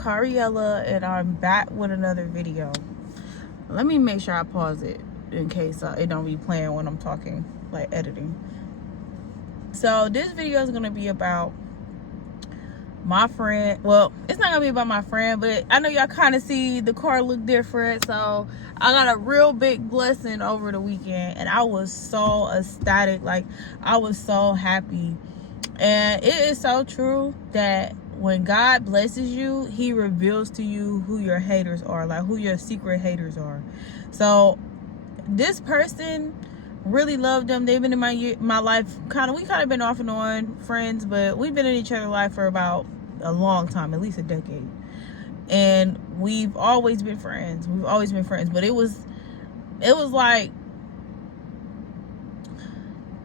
Cariella, and I'm back with another video. Let me make sure I pause it in case it don't be playing when I'm talking, like editing. So this video is gonna be about my friend. Well, it's not gonna be about my friend, but I know y'all kind of see the car look different. So I got a real big blessing over the weekend, and I was so ecstatic. Like, I was so happy. And it is so true that when God blesses you, he reveals to you who your haters are, like who your secret haters are. So this person, really loved them. They've been in my life, we kind of been off and on friends, but we've been in each other's life for about a long time, at least a decade. And we've always been friends. But it was like,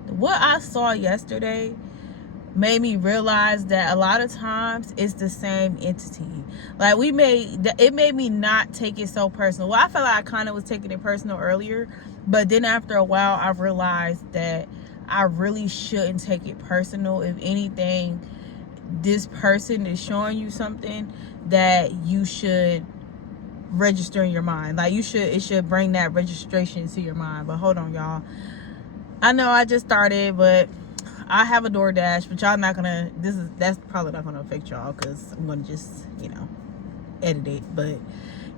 what I saw yesterday made me realize that a lot of times it's the same entity. Like, it made me not take it so personal. Well, I felt like I kind of was taking it personal earlier, but then after a while I realized that I really shouldn't take it personal. If anything, this person is showing you something that you should register in your mind. Like, it should bring that registration to your mind. But hold on, y'all. I know I just started, but I have a DoorDash, but y'all not gonna, that's probably not gonna affect y'all, because I'm gonna just, edit it. But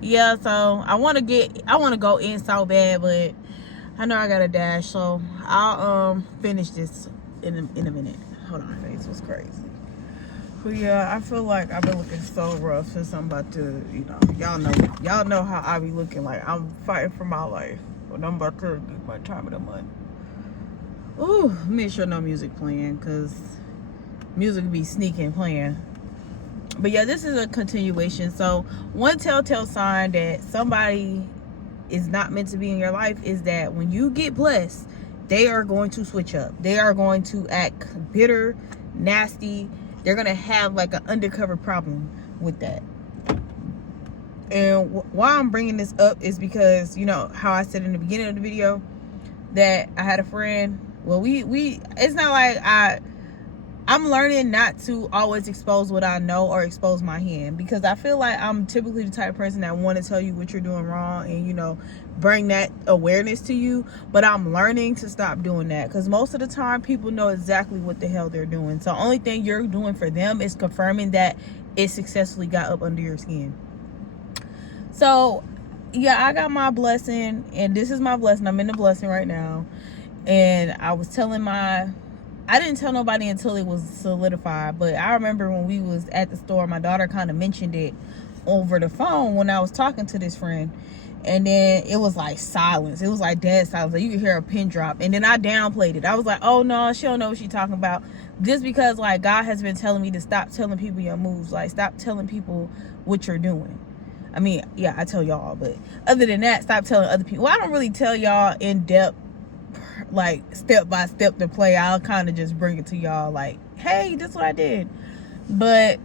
yeah, so I want to go in so bad, but I know I got a dash, so I'll finish this in a minute. Hold on, face was crazy. But yeah, I feel like I've been looking so rough since I'm about to, y'all know how I be looking. Like, I'm fighting for my life, but I'm about to get my time of the month. Ooh, make sure no music playing, because music be sneaking playing. But yeah, this is a continuation. So one telltale sign that somebody is not meant to be in your life is that when you get blessed, they are going to switch up. They are going to act bitter, nasty. They're going to have like an undercover problem with that. And why I'm bringing this up is because, how I said in the beginning of the video that I had a friend. Well, it's not like I'm learning not to always expose what I know or expose my hand, because I feel like I'm typically the type of person that want to tell you what you're doing wrong and, bring that awareness to you. But I'm learning to stop doing that, because most of the time people know exactly what the hell they're doing. So only thing you're doing for them is confirming that it successfully got up under your skin. So yeah, I got my blessing, and this is my blessing. I'm in the blessing right now. And I was I didn't tell nobody until it was solidified, but I remember when we was at the store, my daughter kind of mentioned it over the phone when I was talking to this friend. And then it was like silence. It was like dead silence. Like, you could hear a pin drop. And then I downplayed it. I was like, oh no, she don't know what she's talking about. Just because, like, God has been telling me to stop telling people your moves. Like, stop telling people what you're doing. I mean, yeah, I tell y'all, but other than that, stop telling other people. Well, I don't really tell y'all in depth, like step by step to play. I'll kind of just bring it to y'all like, hey, this is what I did. But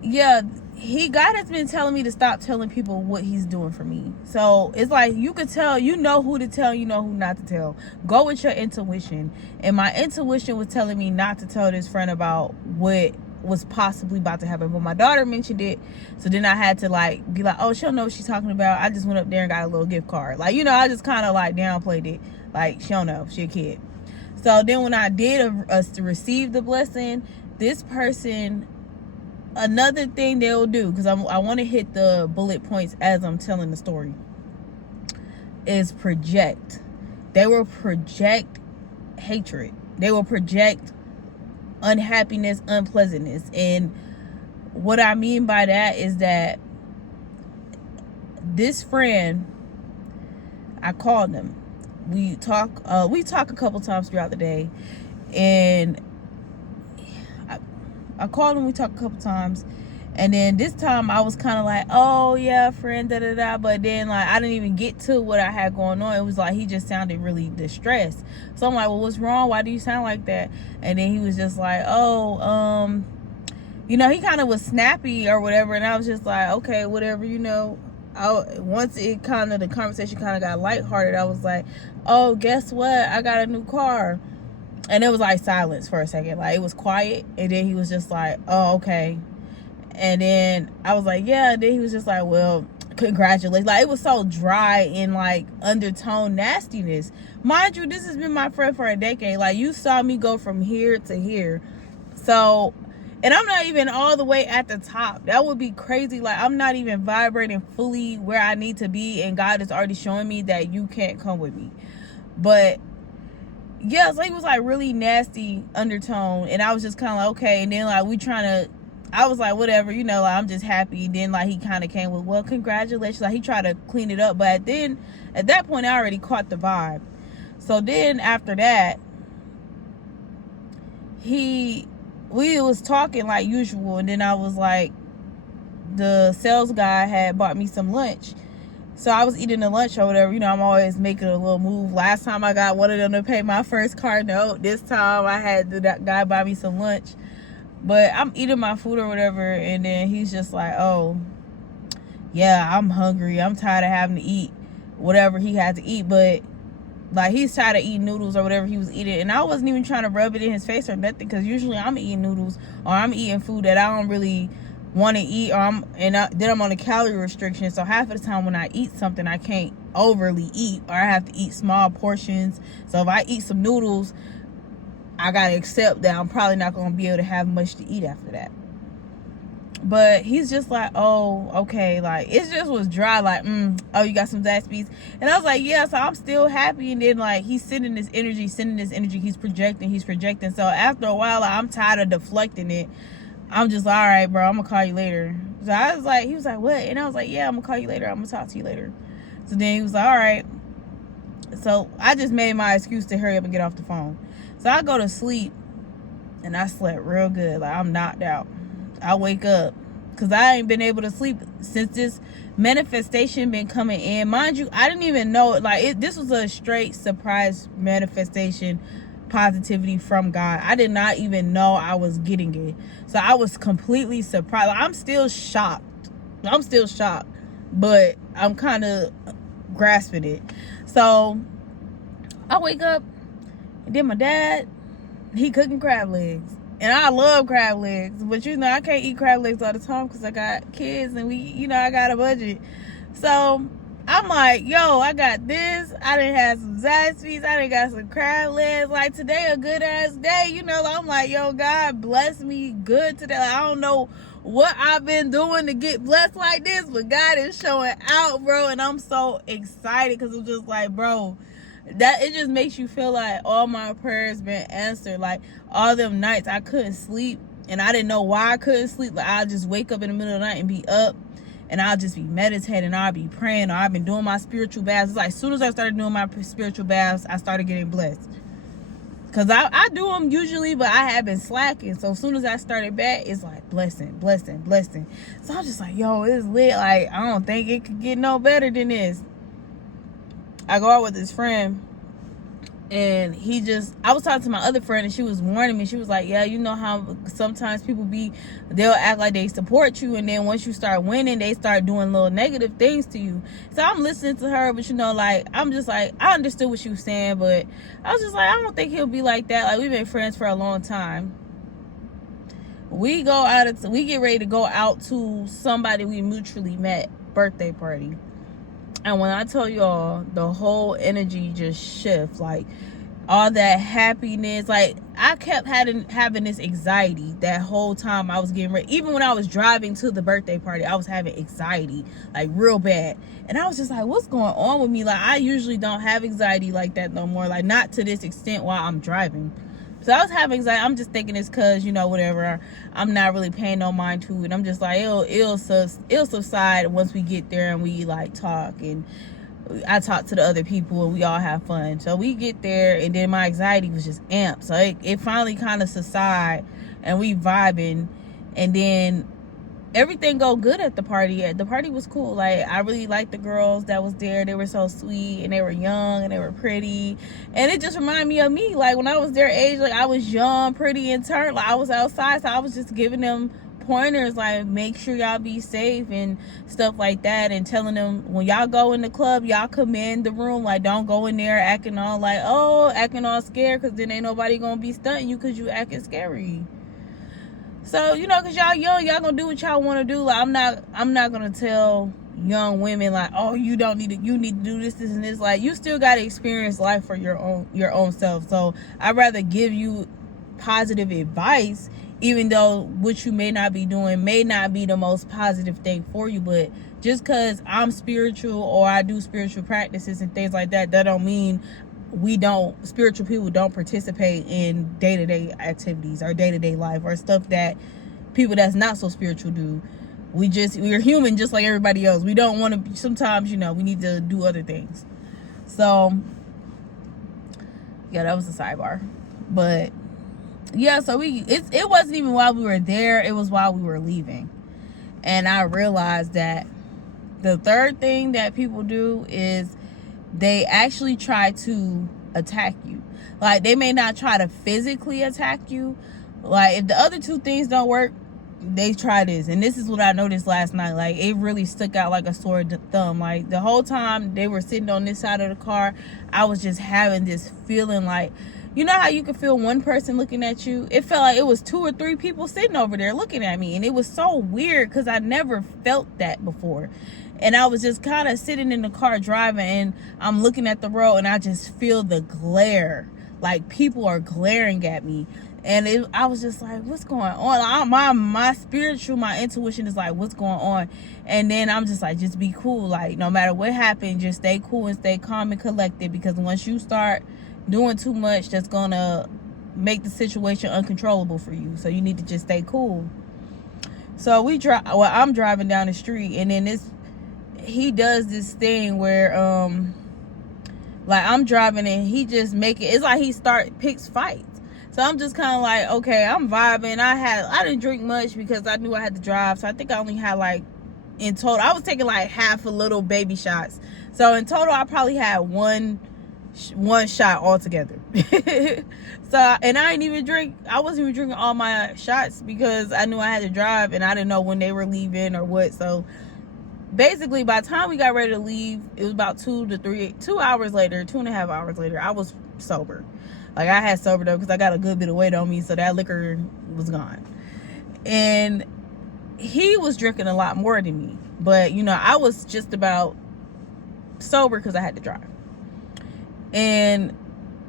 yeah, God has been telling me to stop telling people what he's doing for me. So it's like, you could tell, who to tell, who not to tell. Go with your intuition. And my intuition was telling me not to tell this friend about what was possibly about to happen, but my daughter mentioned it. So then I had to be like, oh, she'll know what she's talking about. I just went up there and got a little gift card. Like, I just kind of like downplayed it. Like, she'll know, she a kid. So then when I did receive the blessing, this person, another thing they'll do, because I want to hit the bullet points as I'm telling the story, is project. They will project hatred. They will project unhappiness, unpleasantness. And what I mean by that is that this friend, I called him. We talk a couple times throughout the day, and I called him. We talked a couple times, and then this time I was kind of like, oh yeah, friend, da da da. But then, like, I didn't even get to what I had going on. It was like he just sounded really distressed. So I'm like, well, what's wrong? Why do you sound like that? And then he was just like, oh, he kind of was snappy or whatever. And I was just like, okay, whatever, once the conversation kind of got lighthearted, I was like, oh, guess what? I got a new car. And it was like silence for a second. Like, it was quiet. And then he was just like, oh, okay. And then I was like, yeah. And then he was just like, well, congratulations. Like, it was so dry and like undertone nastiness. Mind you, this has been my friend for a decade. Like, you saw me go from here to here. So, and I'm not even all the way at the top. That would be crazy. Like, I'm not even vibrating fully where I need to be, and God is already showing me that you can't come with me. But yeah, so he was like really nasty undertone, and I was just kind of like, okay. And then like I was like, whatever, you know, like, I'm just happy. Then like he kind of came with, well, congratulations. Like, he tried to clean it up, but then at that point I already caught the vibe. So then after that, we was talking like usual, and then I was like, the sales guy had bought me some lunch. So I was eating the lunch or whatever. You know, I'm always making a little move. Last time I got one of them to pay my first car note. This time I had that guy buy me some lunch. But I'm eating my food or whatever, and then he's just like, oh, yeah, I'm hungry. I'm tired of having to eat whatever he had to eat. But like, he's tired of eating noodles or whatever he was eating. And I wasn't even trying to rub it in his face or nothing, because usually I'm eating noodles or I'm eating food that I don't really want to eat, or then I'm on a calorie restriction. So half of the time when I eat something, I can't overly eat, or I have to eat small portions. So if I eat some noodles, I gotta accept that I'm probably not gonna be able to have much to eat after that. But he's just like, oh, okay. Like, it just was dry. Like, oh, you got some Zaxby's? And I was like, yeah. So I'm still happy. And then like, he's sending this energy. He's projecting. So after a while, like, I'm tired of deflecting it. I'm just like, all right, bro, I'm gonna call you later. So I was like, he was like, what? And I was like, yeah, I'm gonna call you later. I'm gonna talk to you later. So then he was like, all right. So I just made my excuse to hurry up and get off the phone. So I go to sleep, and I slept real good. Like, I'm knocked out. I wake up, because I ain't been able to sleep since this manifestation been coming in. Mind you, I didn't even know it. Like, this was a straight surprise manifestation, positivity from God. I did not even know I was getting it. So I was completely surprised. Like, I'm still shocked, but I'm kind of grasping it. So I wake up, and then my dad, he cooking crab legs. And I love crab legs, but you know, I can't eat crab legs all the time because I got kids, and I got a budget. So I'm like, yo, I got this. I done had some Zaxby's. I done got some crab legs. Like, today a good ass day, you know. I'm like, yo, God bless me good today. Like, I don't know what I've been doing to get blessed like this, but God is showing out, bro. And I'm so excited, because I'm just like, bro, that it just makes you feel like all my prayers been answered. Like, all them nights I couldn't sleep, and I didn't know why I couldn't sleep. Like, I'll just wake up in the middle of the night and be up, and I'll just be meditating, I'll be praying, or I've been doing my spiritual baths. It's like, as soon as I started doing my spiritual baths, I started getting blessed. Because I do them usually, but I have been slacking. So as soon as I started back, it's like blessing. So I'm just like, yo, it's lit. Like, I don't think it could get no better than this. I go out with this friend, and I was talking to my other friend, and she was warning me. She was like, yeah, you know how sometimes people they'll act like they support you, and then once you start winning, they start doing little negative things to you. So I'm listening to her, but you know, like, I'm just like, I understood what she was saying, but I was just like, I don't think he'll be like that. Like, we've been friends for a long time. We get ready to go out to somebody we mutually met birthday party. And when I tell y'all, the whole energy just shifts. Like, all that happiness. Like, I kept having this anxiety that whole time I was getting ready. Even when I was driving to the birthday party, I was having anxiety, like, real bad. And I was just like, what's going on with me? Like, I usually don't have anxiety like that no more. Like, not to this extent while I'm driving. So I was having anxiety. I'm just thinking it's because, you know, whatever. I'm not really paying no mind to it. I'm just like, it'll subside once we get there and we, like, talk. And I talk to the other people and we all have fun. So we get there, and then my anxiety was just amped. So it finally kind of subsided, and we vibing. And then everything go good at the party. The party was cool. Like, I really liked the girls that was there. They were so sweet, and they were young, and they were pretty, and it just reminded me of me. Like, when I was their age, like, I was young, pretty, and turned. Like, I was outside, so I was just giving them pointers, like, make sure y'all be safe and stuff like that, and telling them, when y'all go in the club, y'all come in the room. Like, don't go in there acting all scared, because then ain't nobody gonna be stunting you because you acting scary. So, you know, because y'all young, y'all gonna do what y'all want to do. Like, I'm not gonna tell young women like, oh, you need to do this and this. Like, you still got to experience life for your own self. So I'd rather give you positive advice, even though what you may not be doing may not be the most positive thing for you. But just because I'm spiritual or I do spiritual practices and things like that, that don't mean spiritual people don't participate in day-to-day activities or day-to-day life or stuff that people that's not so spiritual do. We're human just like everybody else. We don't want to, sometimes, you know, we need to do other things. So yeah, that was a sidebar. But yeah, so it wasn't even while we were there, it was while we were leaving. And I realized that the third thing that people do is they actually try to attack you. Like, they may not try to physically attack you. Like, if the other two things don't work, they try this. And this is what I noticed last night. Like, it really stuck out like a sore thumb. Like, the whole time they were sitting on this side of the car, I was just having this feeling like, you know how you can feel one person looking at you? It felt like it was 2 or 3 people sitting over there looking at me. And it was so weird because I never felt that before. And I was just kind of sitting in the car driving, and I'm looking at the road, and I just feel the glare. Like, people are glaring at me. And I was just like, what's going on? My spiritual, my intuition is like, what's going on? And then I'm just like, just be cool. Like, no matter what happened, just stay cool and stay calm and collected. Because once you start doing too much, that's going to make the situation uncontrollable for you. So you need to just stay cool. So I'm driving down the street, and then he does this thing where like, I'm driving and he just it's like he picks fights. So I'm just kind of like, okay, I'm vibing. I didn't drink much because I knew I had to drive. So I think I only had, like, in total, I was taking like half a little baby shots. So in total, I probably had one shot altogether. So, and I wasn't even drinking all my shots because I knew I had to drive and I didn't know when they were leaving or what. So basically, by the time we got ready to leave, it was about 2.5 hours later, I was sober. Like, I had sobered up because I got a good bit of weight on me, so that liquor was gone. And he was drinking a lot more than me. But, you know, I was just about sober because I had to drive. And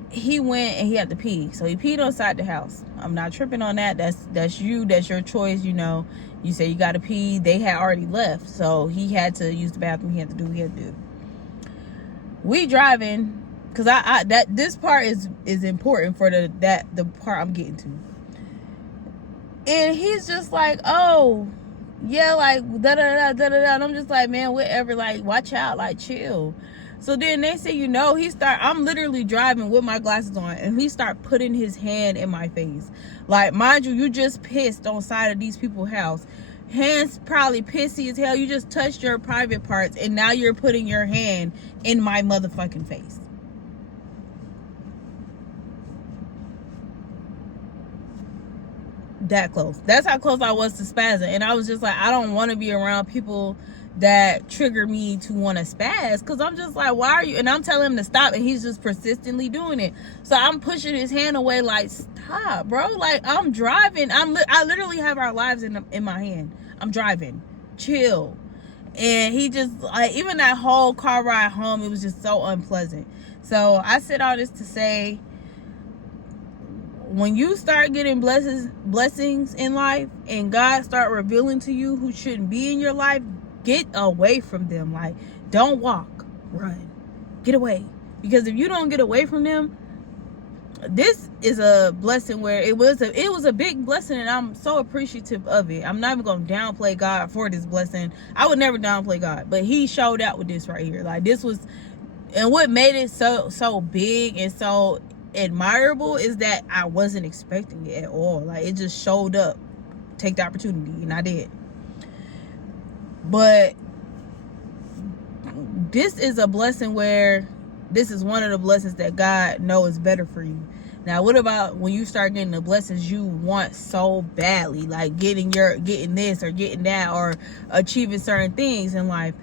he went and he had to pee. So he peed outside the house. I'm not tripping on that. That's your choice, you know. You say you got to pee. They had already left. So he had to use the bathroom. He had to do what he had to do. We driving, because this part is important for the part I'm getting to. And he's just like, oh, yeah, like, da-da-da, da-da-da. And I'm just like, man, whatever, like, watch out, like, chill. So then they say, you know, I'm literally driving with my glasses on, and he start putting his hand in my face. Like, mind you just pissed on side of these people's house. Hands probably pissy as hell. You just touched your private parts, and now you're putting your hand in my motherfucking face. That close. That's how close I was to spazzing. And I was just like, I don't want to be around people that trigger me to want to spaz, because I'm just like, why are you? And I'm telling him to stop, and he's just persistently doing it. So I'm pushing his hand away, like, stop, bro. Like, I'm driving. I literally have our lives in my hand. I'm driving. Chill. And he just, like, even that whole car ride home, it was just so unpleasant. So I said all this to say, when you start getting blessings in life, and God start revealing to you who shouldn't be in your life, get away from them. Like, don't walk, run, get away. Because if you don't get away from them, this is a blessing where it was a big blessing, and I'm so appreciative of it. I'm not even gonna downplay God for this blessing. I would never downplay God, but he showed out with this right here. Like, this was, and what made it so big and so admirable is that I wasn't expecting it at all. Like, it just showed up. Take the opportunity, and I did. But this is a blessing where this is one of the blessings that God knows is better for you. Now, what about when you start getting the blessings you want so badly, like getting this or getting that or achieving certain things in life?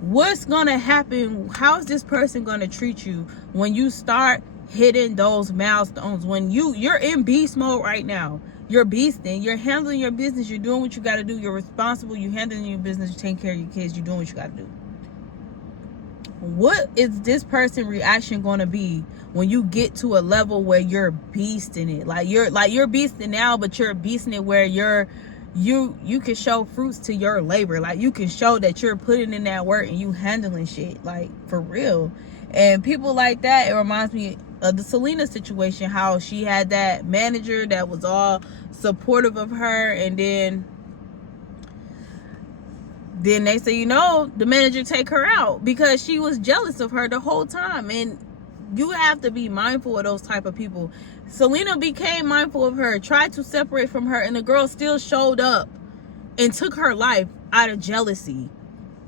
What's gonna happen? How's this person gonna treat you when you start hitting those milestones? When you're in beast mode right now, you're beasting. You're handling your business. You're doing what you got to do. You're responsible. You're handling your business. You're taking care of your kids. You're doing what you got to do. What is this person's reaction going to be when you get to a level where you're beasting it? Like you're beasting now, but you're beasting it where you can show fruits to your labor. Like you can show that you're putting in that work and you handling shit, like for real. And people like that, it reminds me of the Selena situation, how she had that manager that was all supportive of her, and then they say, you know, the manager take her out because she was jealous of her the whole time. And you have to be mindful of those type of people. Selena became mindful of her, tried to separate from her, and the girl still showed up and took her life out of jealousy,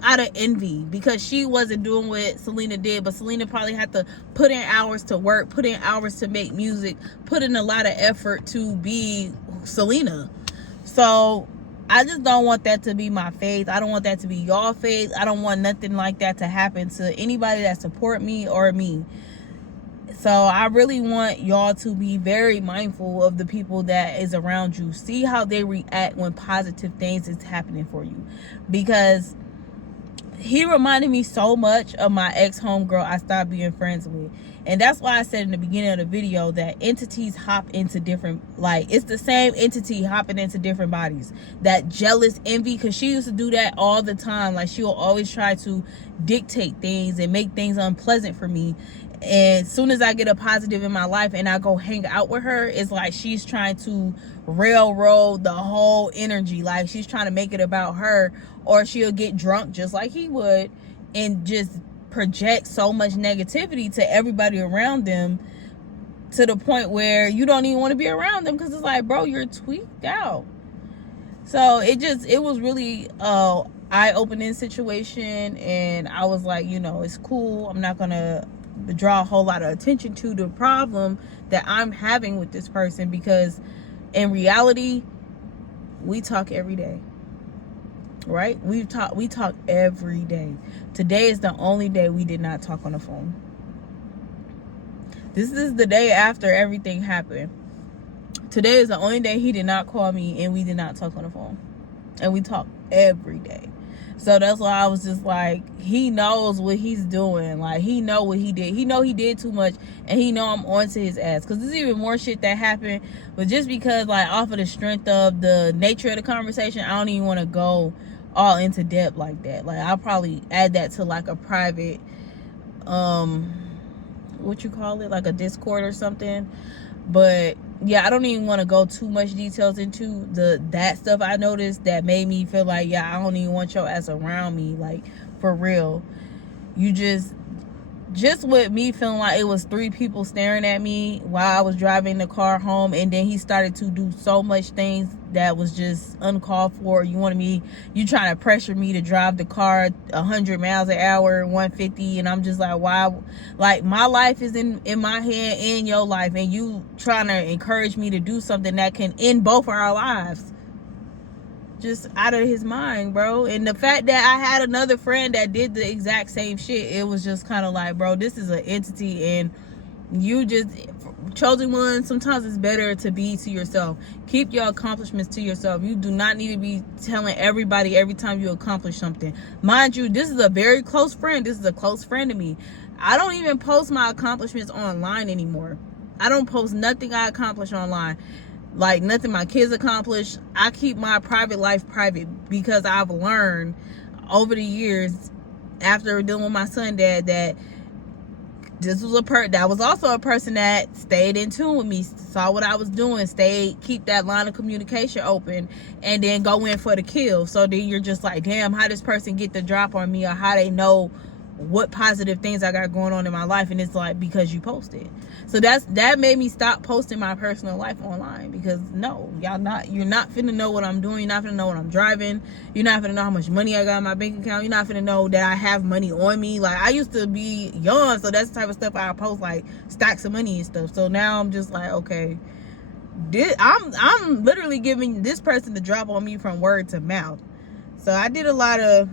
out of envy, because she wasn't doing what Selena did. But Selena probably had to put in hours to work, put in hours to make music, put in a lot of effort to be Selena. So I just don't want that to be my faith. I don't want that to be your faith. I don't want nothing like that to happen to anybody that support me or me. So I really want y'all to be very mindful of the people that is around you. See how they react when positive things is happening for you. Because he reminded me so much of my ex-homegirl I stopped being friends with. And that's why I said in the beginning of the video that entities hop into different, like, it's the same entity hopping into different bodies. That jealous envy, because she used to do that all the time. Like, she'll always try to dictate things and make things unpleasant for me. And as soon as I get a positive in my life and I go hang out with her, it's like she's trying to railroad the whole energy. Like, she's trying to make it about her. Or she'll get drunk just like he would and just project so much negativity to everybody around them, to the point where you don't even want to be around them, because it's like, bro, you're tweaked out. So it was really eye-opening situation. And I was like, you know, it's cool. I'm not gonna draw a whole lot of attention to the problem that I'm having with this person, because in reality, we talk every day, right? We talk every day. Today is the only day we did not talk on the phone. This is the day after everything happened. Today is the only day he did not call me and we did not talk on the phone. And we talk every day. So that's why I was just like, he knows what he's doing. Like, he know what he did. He know he did too much, and he know I'm onto his ass. Because there's even more shit that happened. But just because, like, off of the strength of the nature of the conversation, I don't even want to go all into depth like that. Like, I'll probably add that to, like, a private, what you call it? Like a Discord or something. But yeah, I don't even want to go too much details into that stuff I noticed that made me feel like, yeah, I don't even want your ass around me. Like, for real. You just with me feeling like it was 3 people staring at me while I was driving the car home, and then he started to do so much things that was just uncalled for. You trying to pressure me to drive the car 100 miles an hour, 150, and I'm just like, why? Like, my life is in my hand and your life, and you trying to encourage me to do something that can end both our lives. Just out of his mind, bro. And the fact that I had another friend that did the exact same shit, it was just kind of like, bro, this is an entity, and you just, chosen one, sometimes it's better to be to yourself. Keep your accomplishments to yourself. You do not need to be telling everybody every time you accomplish something. Mind you, this is a very close friend. This is a close friend to me. I don't even post my accomplishments online anymore. I don't post nothing I accomplish online. Like, nothing my kids accomplish. I keep my private life private, because I've learned over the years, after dealing with my son dad, that this was that was also a person that stayed in tune with me, saw what I was doing, keep that line of communication open, and then go in for the kill. So then you're just like, damn, how this person get the drop on me, or how they know what positive things I got going on in my life. And it's like, because you posted. So that made me stop posting my personal life online, because no, you're not finna know what I'm doing. You're not finna know what I'm driving. You're not finna know how much money I got in my bank account. You're not finna know that I have money on me. Like, I used to be young, so that's the type of stuff I post, like stacks of money and stuff. So now I'm just like, okay, I'm literally giving this person the drop on me from word to mouth. So I did a lot of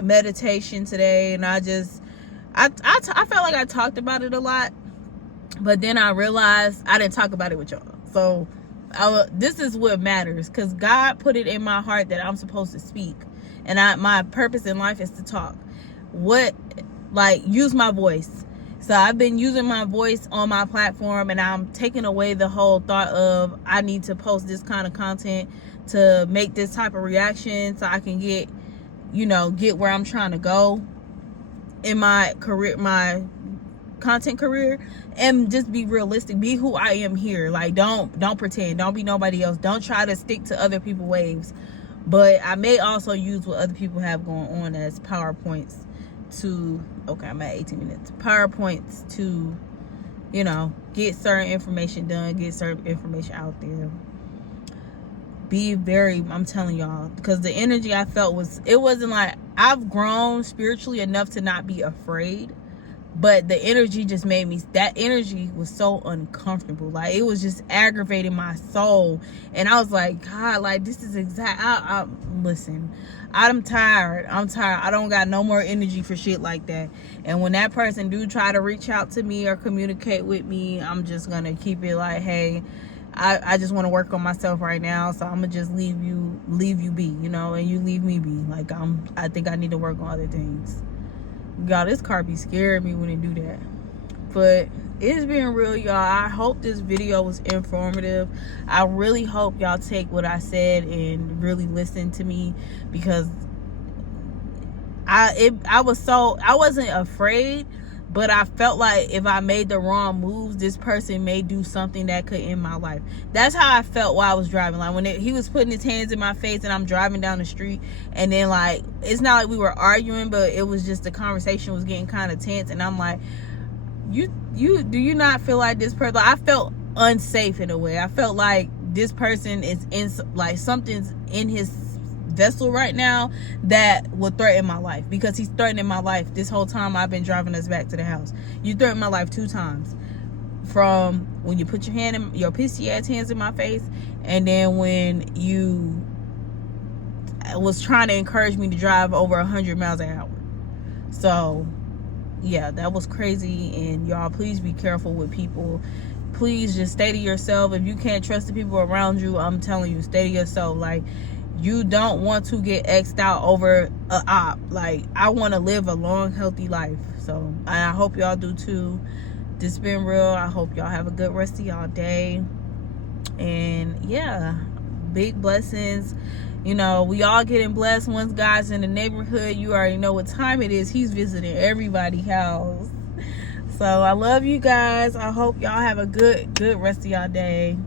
meditation today, and I felt like I talked about it a lot, but then I realized I didn't talk about it with y'all. So this is what matters, because God put it in my heart that I'm supposed to speak, and my purpose in life is to talk. Use my voice. So I've been using my voice on my platform, and I'm taking away the whole thought of I need to post this kind of content to make this type of reaction so I can get where I'm trying to go in my career, my content career, and just be realistic, be who I am here. Like, don't pretend, don't be nobody else, don't try to stick to other people's waves. But I may also use what other people have going on as PowerPoints to, okay, I'm at 18 minutes, PowerPoints to, get certain information done, get certain information out there. I'm telling y'all, because the energy I felt it wasn't like, I've grown spiritually enough to not be afraid, but the energy just made me, that energy was so uncomfortable. Like, it was just aggravating my soul. And I was like, God, like, this is listen, I'm tired. I don't got no more energy for shit like that. And when that person do try to reach out to me or communicate with me, I'm just gonna keep it like, hey, I just want to work on myself right now, so I'm gonna just leave you be, and you leave me be. Like, I think I need to work on other things. Y'all, this car be scaring me when it do that. But it's been real, y'all. I hope this video was informative. I really hope y'all take what I said and really listen to me, because I wasn't afraid, but I felt like if I made the wrong moves, this person may do something that could end my life. That's how I felt while I was driving. Like, when he was putting his hands in my face and I'm driving down the street, and then, like, it's not like we were arguing, but it was just the conversation was getting kind of tense, and I'm like, do you not feel like this person? Like, I felt unsafe in a way. I felt like this person is something's in his vessel right now that will threaten my life, because he's threatening my life this whole time I've been driving us back to the house. You threatened my life 2 times, from when you put your pissy ass hands in my face, and then when you was trying to encourage me to drive over 100 miles an hour. So yeah, that was crazy. And y'all, please be careful with people. Please just stay to yourself. If you can't trust the people around you, I'm telling you, stay to yourself. Like, you don't want to get X'd out over a op. Like, I want to live a long, healthy life. So I hope y'all do too. This been real. I hope y'all have a good rest of y'all day. And yeah, big blessings. We all getting blessed. Once God's in the neighborhood, you already know what time it is. He's visiting everybody's house. So I love you guys. I hope y'all have a good rest of y'all day.